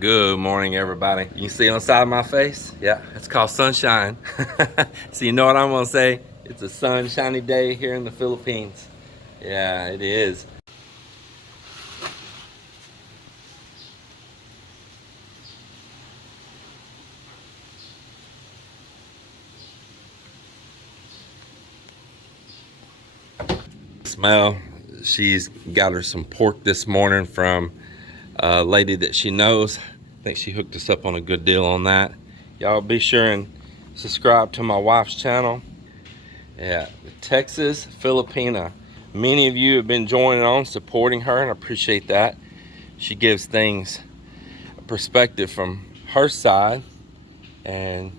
Good morning, everybody. You see on the side of my face? Yeah, it's called sunshine. So you know what I'm gonna say? It's a sunshiny day here in the Philippines. Yeah, it is. Smell. She's got her some pork this morning from a lady that she knows. I think she hooked us up on a good deal on that. Y'all be sure and subscribe to my wife's channel. Yeah, Texas Filipina. Many of you have been joining on, supporting her, and I appreciate that. She gives things a perspective from her side and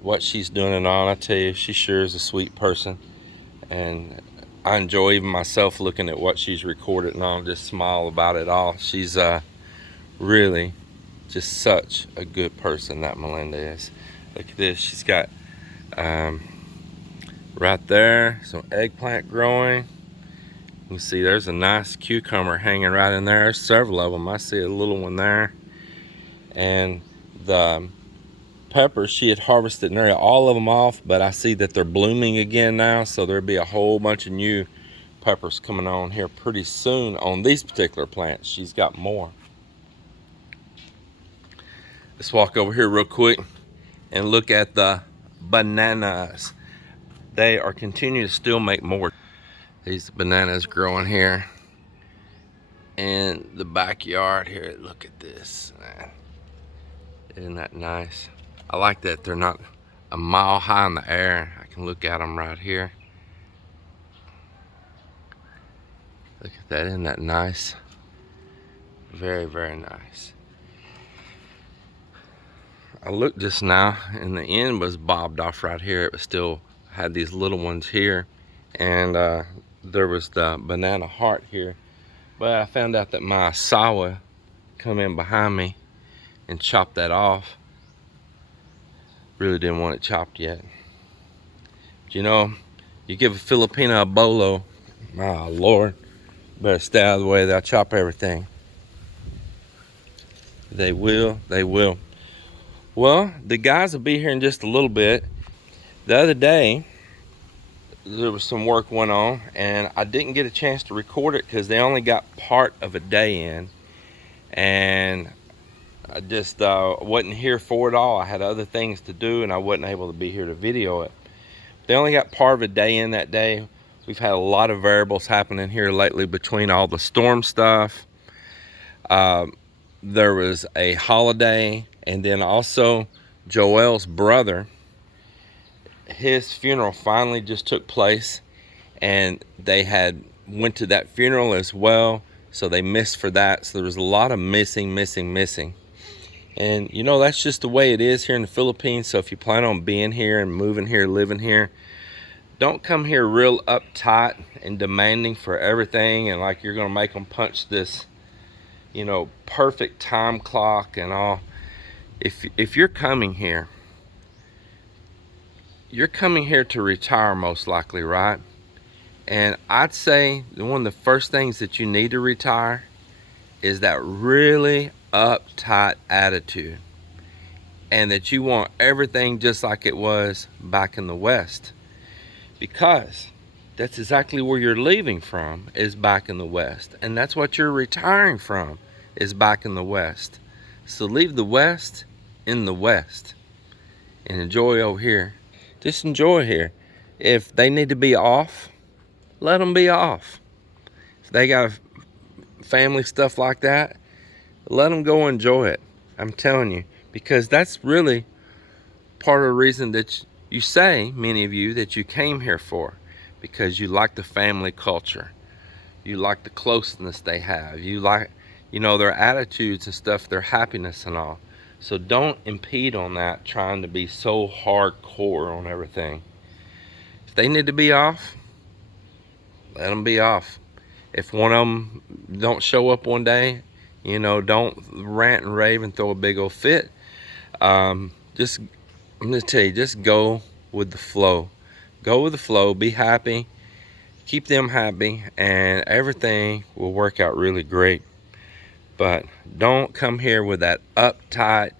what she's doing and all. I tell you, she sure is a sweet person, and I enjoy even myself looking at what she's recorded and all, just smile about it all. She's really just such a good person, that Melinda is. Look at this. She's got right there some eggplant growing. You can see there's a nice cucumber hanging right in there. There's several of them. I see a little one there. And the peppers, she had harvested nearly all of them off, but I see that they're blooming again now, so there'll be a whole bunch of new peppers coming on here pretty soon on these particular plants. She's got more. Let's walk over here real quick and look at the bananas. They are continuing to still make more. These bananas growing here in the backyard here. Look at this, man. Isn't that nice? I like that they're not a mile high in the air. I can look at them right here. Look at that, isn't that nice? Very, very nice. I looked just now and the end was bobbed off right here. It was still had these little ones here, and there was the banana heart here. But I found out that my sawa come in behind me and chopped that off. Really didn't want it chopped yet. But you know, you give a Filipino a bolo, my Lord, better stay out of the way. They'll chop everything. They will, they will. Well, the guys will be here in just a little bit. The other day, there was some work went on, and I didn't get a chance to record it because they only got part of a day in, and I just wasn't here for it all. I had other things to do, and I wasn't able to be here to video it. They only got part of a day in that day. We've had a lot of variables happening here lately between all the storm stuff. There was a holiday, and then also Joel's brother, his funeral finally just took place, and they had went to that funeral as well, so they missed for that. So there was a lot of missing. And you know, that's just the way it is here in the Philippines. So if you plan on being here and moving here, living here, don't come here real uptight and demanding for everything, and like you're gonna make them punch this, you know, perfect time clock and all. If you're coming here, you're coming here to retire most likely, right? And I'd say one of the first things that you need to retire is that really uptight attitude, and that you want everything just like it was back in the West, because that's exactly where you're leaving from, is back in the West, and that's what you're retiring from, is back in the West. So leave the West in the West and enjoy over here. Just enjoy here. If they need to be off, let them be off. If they got family stuff like that, let them go enjoy it. I'm telling you, because that's really part of the reason that you say, many of you, that you came here for, because you like the family culture. You like the closeness they have. You like, you know, their attitudes and stuff, their happiness and all. So don't impede on that, trying to be so hardcore on everything. If they need to be off, let them be off. If one of them don't show up one day, you know, don't rant and rave and throw a big old fit. I'm gonna tell you, just go with the flow. Go with the flow, be happy, keep them happy, and everything will work out really great. But don't come here with that uptight,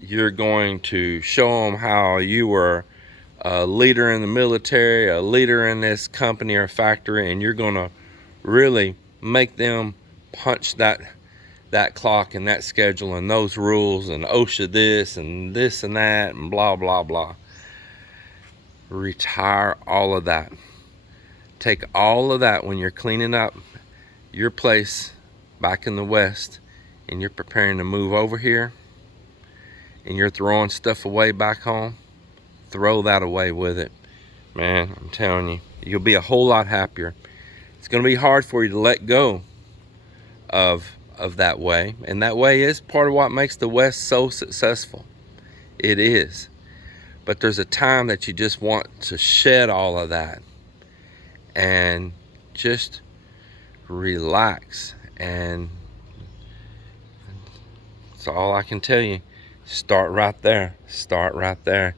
you're going to show them how you were a leader in the military, a leader in this company or factory, and you're going to really make them punch that clock and that schedule and those rules and OSHA this and that and blah blah blah. Retire all of that. Take all of that when you're cleaning up your place back in the West and you're preparing to move over here and you're throwing stuff away back home. Throw that away with it. Man, I'm telling you, you'll be a whole lot happier. It's going to be hard for you to let go of that way, and that way is part of what makes the West so successful. It is. But there's a time that you just want to shed all of that and just relax. And that's all I can tell you. Start right there. Start right there.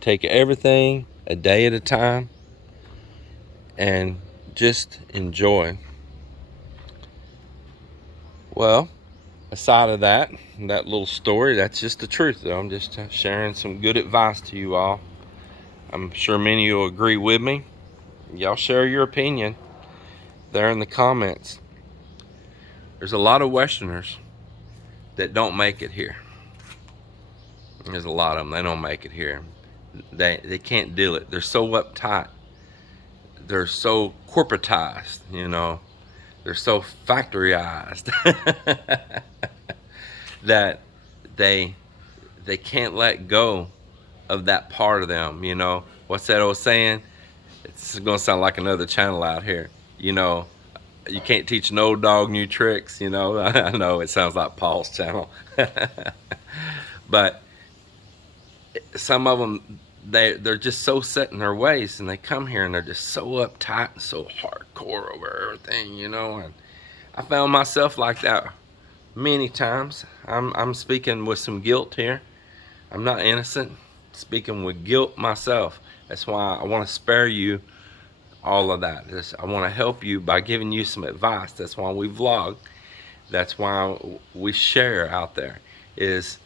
Take everything a day at a time and just enjoy. Well, aside of that little story, that's just the truth though. I'm just sharing some good advice to you all. I'm sure many of you will agree with me. Y'all share your opinion there in the comments. There's a lot of Westerners that don't make it here. There's a lot of them, they don't make it here. They can't deal it. They're so uptight. They're so corporatized, you know. They're so factoryized that they can't let go of that part of them, you know. What's that old saying? It's gonna sound like another channel out here, you know. You can't teach an old dog new tricks, you know. I know it sounds like Paul's channel. But some of them, they're just so set in their ways, and they come here and they're just so uptight and so hardcore over everything, you know. And I found myself like that many times. I'm speaking with some guilt here. I'm not innocent. Speaking with guilt myself. That's why I want to spare you all of that. I want to help you by giving you some advice. That's why we vlog. That's why we share out there. Is,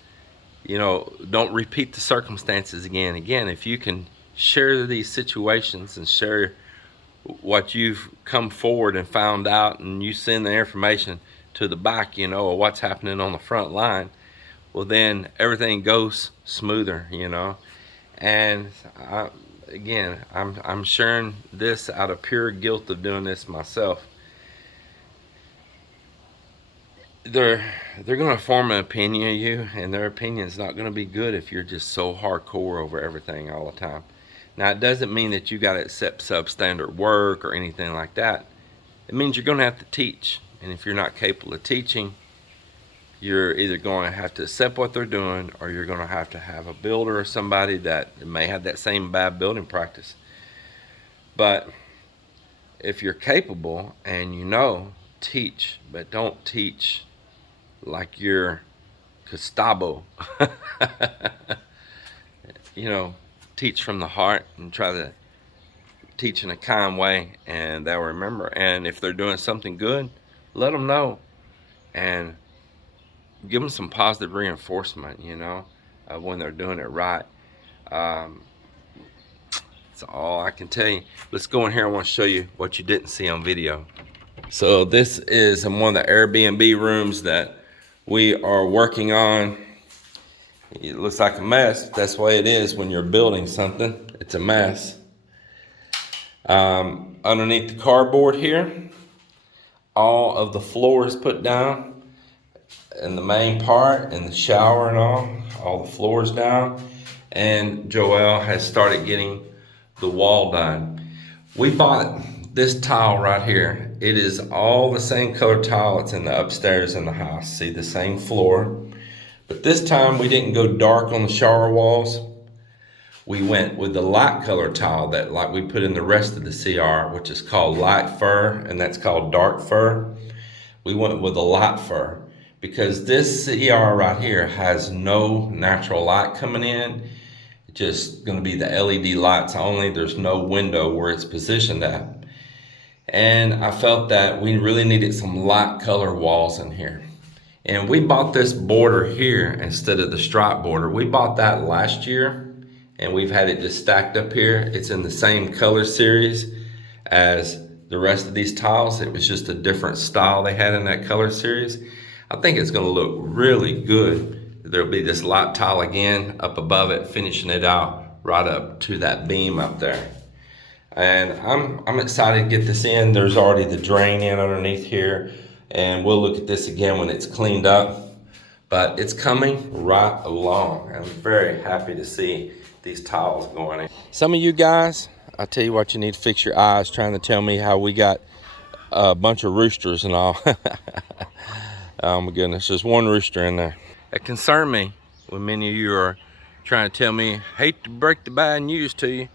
you know, don't repeat the circumstances again and again. If you can share these situations and share what you've come forward and found out, and you send the information to the back, you know, of what's happening on the front line, well, then everything goes smoother, you know. And again, I'm sharing this out of pure guilt of doing this myself. They're gonna form an opinion of you, and their opinion's not gonna be good if you're just so hardcore over everything all the time. Now, it doesn't mean that you gotta accept substandard work or anything like that. It means you're gonna have to teach, and if you're not capable of teaching, you're either going to have to accept what they're doing, or you're going to have a builder or somebody that may have that same bad building practice. But if you're capable and you know, teach, but don't teach like you're Gustavo. You know, teach from the heart and try to teach in a kind way, and they'll remember. And if they're doing something good, let them know and give them some positive reinforcement, you know, when they're doing it right. That's all I can tell you. Let's go in here. I want to show you what you didn't see on video. So this is one of the Airbnb rooms that we are working on. It looks like a mess. That's the way it is when you're building something. It's a mess. Underneath the cardboard here, all of the floor is put down. In the main part, and the shower and all the floors down, and Joel has started getting the wall done. We bought this tile right here. It is all the same color tile that's in the upstairs in the house. See, the same floor, but this time we didn't go dark on the shower walls. We went with the light color tile that like we put in the rest of the CR, which is called light fir, and that's called dark fir. We went with the light fir because this CR right here has no natural light coming in. It's just going to be the LED lights only. There's no window where it's positioned at. And I felt that we really needed some light color walls in here. And we bought this border here instead of the stripe border. We bought that last year, and we've had it just stacked up here. It's in the same color series as the rest of these tiles. It was just a different style they had in that color series. I think it's gonna look really good. There'll be this light tile again up above it, finishing it out right up to that beam up there. And I'm excited to get this in. There's already the drain in underneath here, and we'll look at this again when it's cleaned up. But it's coming right along. I'm very happy to see these tiles going in. Some of you guys, I tell you what, you need to fix your eyes trying to tell me how we got a bunch of roosters and all. Oh my goodness, there's one rooster in there. It concerned me when many of you are trying to tell me, hate to break the bad news to you,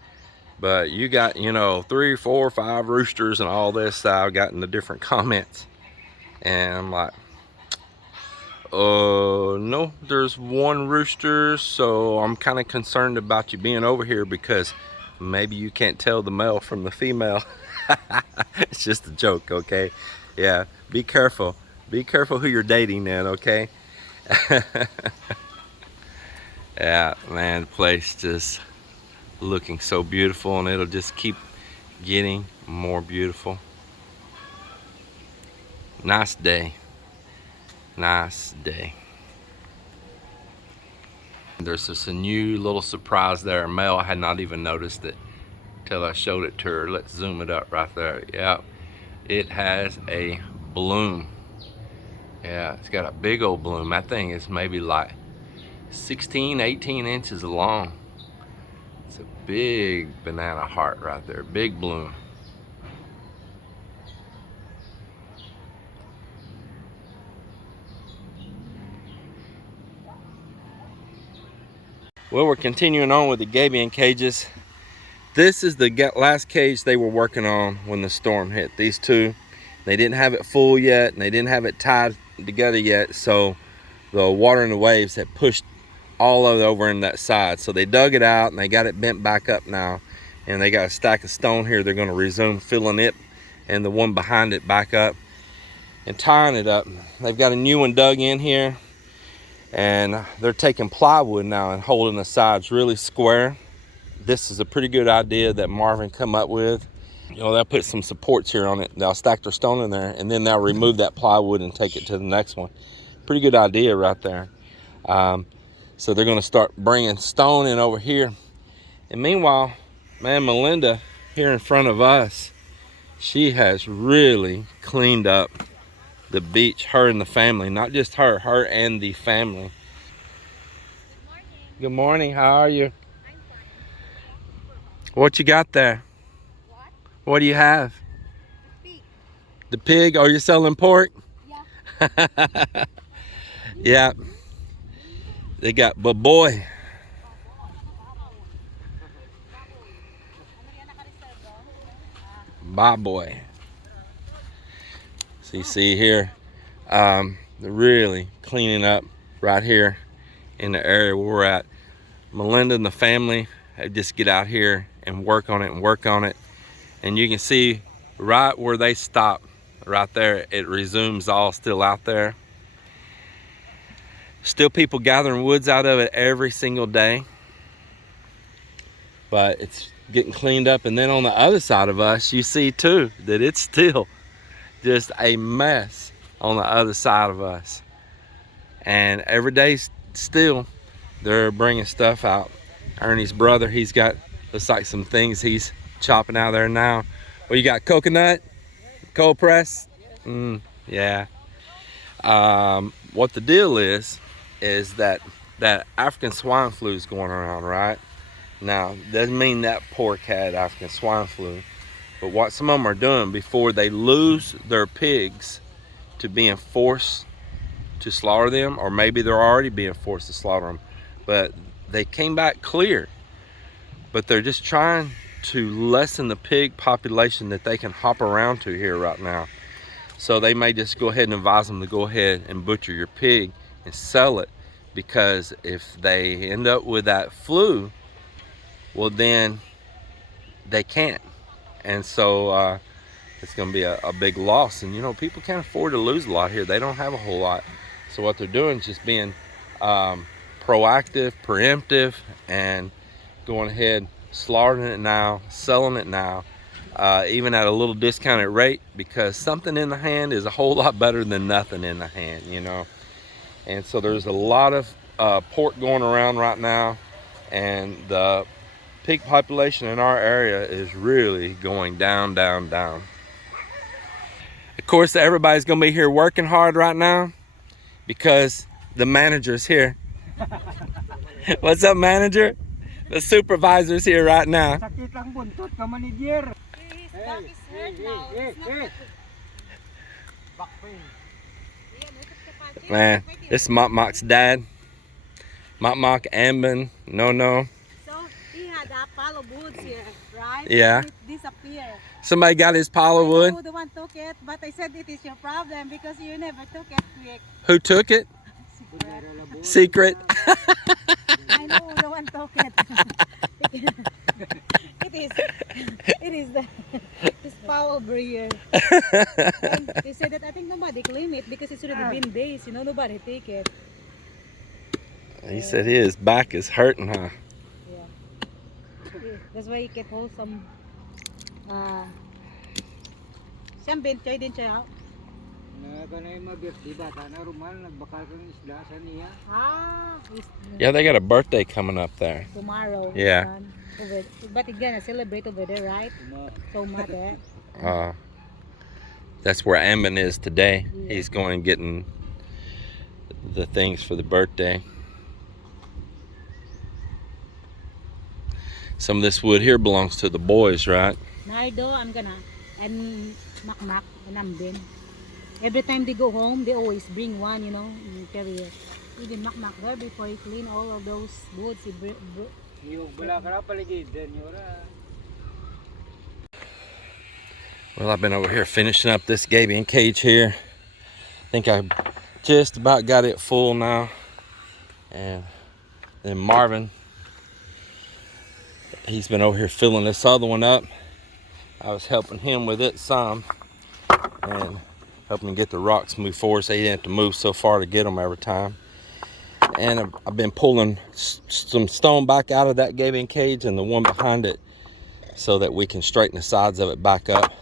but you got, you know, 3, 4, 5 roosters and all this. I've gotten the different comments, and I'm like, no, there's one rooster, so I'm kind of concerned about you being over here because maybe you can't tell the male from the female. It's just a joke, okay? Yeah, be careful. Be careful who you're dating then, okay? Yeah, man, the place just looking so beautiful, and it'll just keep getting more beautiful. Nice day. Nice day. There's just a new little surprise there. Mel, I had not even noticed it till I showed it to her. Let's zoom it up right there. Yeah, it has a bloom. Yeah, it's got a big old bloom. That thing is maybe like 16, 18 inches long. It's a big banana heart right there, big bloom. Well, we're continuing on with the gabion cages. This is the last cage they were working on when the storm hit. These two, they didn't have it full yet, and they didn't have it tied together yet, so the water and the waves had pushed all of it over in that side. So they dug it out and they got it bent back up now, and they got a stack of stone here. They're going to resume filling it and the one behind it back up and tying it up. They've got a new one dug in here, and they're taking plywood now and holding the sides really square. This is a pretty good idea that Marvin come up with. You know, they'll put some supports here on it. They'll stack their stone in there, and then they'll remove that plywood and take it to the next one. Pretty good idea right there. So they're going to start bringing stone in over here. And meanwhile, man, Melinda here in front of us, she has really cleaned up the beach, her and the family. Not just her, her and the family. Good morning, how are you? What you got there? What do you have? Pig. The pig? Are you selling pork? Yeah. Yeah. They got baboy. Baboy. So you see here, they're really cleaning up right here in the area where we're at. Melinda and the family just get out here and work on it and work on it. And you can see right where they stop, right there, it resumes all still out there. Still people gathering woods out of it every single day. But it's getting cleaned up. And then on the other side of us, you see too, that it's still just a mess on the other side of us. And every day still, they're bringing stuff out. Ernie's brother, he's got, looks like some things he's chopping out of there now. Well, you got coconut, cold press. Yeah. What the deal is that African swine flu is going around, right? Now, doesn't mean that pork had African swine flu, but what some of them are doing before they lose their pigs to being forced to slaughter them, or maybe they're already being forced to slaughter them, but they came back clear, but they're just trying to lessen the pig population that they can hop around to here right now. So they may just go ahead and advise them to go ahead and butcher your pig and sell it, because if they end up with that flu, well then they can't. And so it's gonna be a big loss. And you know, people can't afford to lose a lot here. They don't have a whole lot. So what they're doing is just being proactive, preemptive, and going ahead, slaughtering it now, selling it now, even at a little discounted rate, because something in the hand is a whole lot better than nothing in the hand, you know. And so there's a lot of pork going around right now, and the pig population in our area is really going down, down, down. Of course, everybody's gonna be here working hard right now because the manager's here. What's up, manager? The supervisor's here right now. Man, this is Mok's dad. Mok, Ambin, No. So he had a pile of woods here, right? Yeah. And it disappeared. Somebody got his pile of wood. I know the one took it, but I said it is your problem because you never took it quick. Who took it? Secret. I know the one took it. It is this pile over here. And they said that I think nobody claimed it because it's already been days, you know, nobody take it. He said his back is hurting, huh? Yeah. That's why he kept hold some benchoy din siya. Yeah, they got a birthday coming up there. Tomorrow. Yeah. But he's gonna celebrate over there, right? So mother. That's where Ambin is today. Yeah. He's going and getting the things for the birthday. Some of this wood here belongs to the boys, right? Nardo, I'm gonna, and Mak and Ambin. Every time they go home, they always bring one, you know, and carry it. Even Mak there, before he clean all of those woods, he Well, I've been over here finishing up this gabion cage here. I think I just about got it full now. And then Marvin, he's been over here filling this other one up. I was helping him with it some and helping him get the rocks move forward so he didn't have to move so far to get them every time. And I've been pulling some stone back out of that gabion cage and the one behind it so that we can straighten the sides of it back up.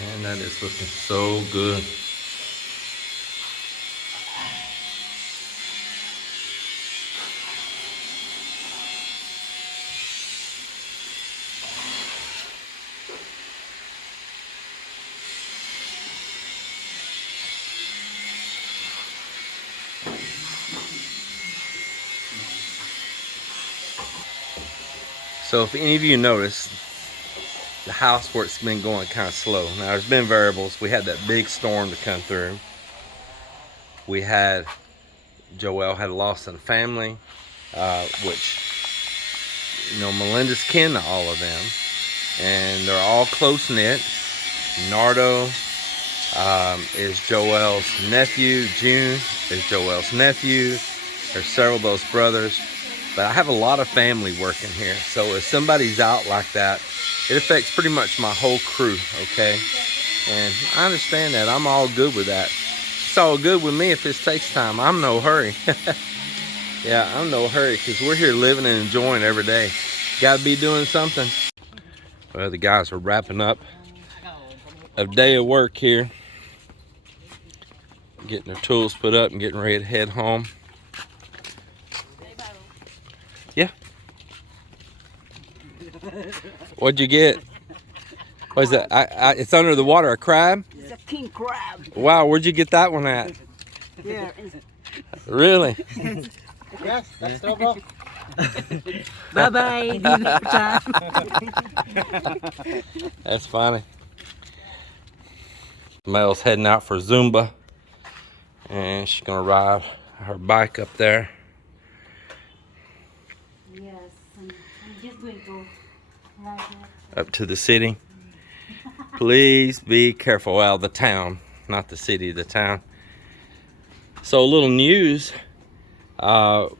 Man, that is looking so good. So if any of you notice, the house work's been going kind of slow. Now there's been variables. We had that big storm to come through. We had, Joel had a loss in the family, which, you know, Melinda's kin to all of them. And they're all close knit. Nardo is Joel's nephew. June is Joel's nephew. There's several of those brothers. But I have a lot of family working here. So if somebody's out like that, it affects pretty much my whole crew, okay? And I understand that. I'm all good with that. It's all good with me if it takes time. I'm no hurry. Yeah, I'm no hurry because we're here living and enjoying every day. Got to be doing something. Well, the guys are wrapping up a day of work here. Getting their tools put up and getting ready to head home. Yeah. What'd you get? What is that? It's under the water, a crab? It's a king crab. Wow, where'd you get that one at? Yeah. Really? Yes, that's trouble. Bye-bye. That's funny. Mel's heading out for Zumba. And she's gonna ride her bike up there. Yes, I'm just going to ride Up to the city. Please be careful. Well, the town, not the city, the town. So a little news. One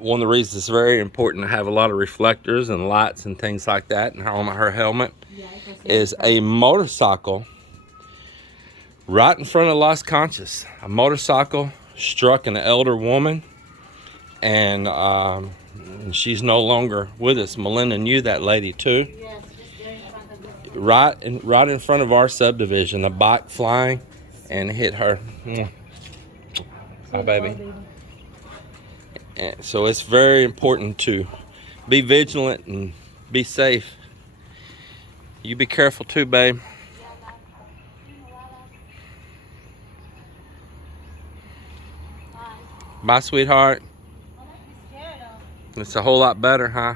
of the reasons it's very important to have a lot of reflectors and lights and things like that and on her helmet is a motorcycle right in front of Las Conchas. A motorcycle struck an elder woman, and she's no longer with us. Melinda knew that lady too. Yes, just there in front of us. Right in front of our subdivision, a bike flying and hit her. Hi, baby. And so it's very important to be vigilant and be safe. You be careful too, babe. Bye, sweetheart. It's a whole lot better, huh?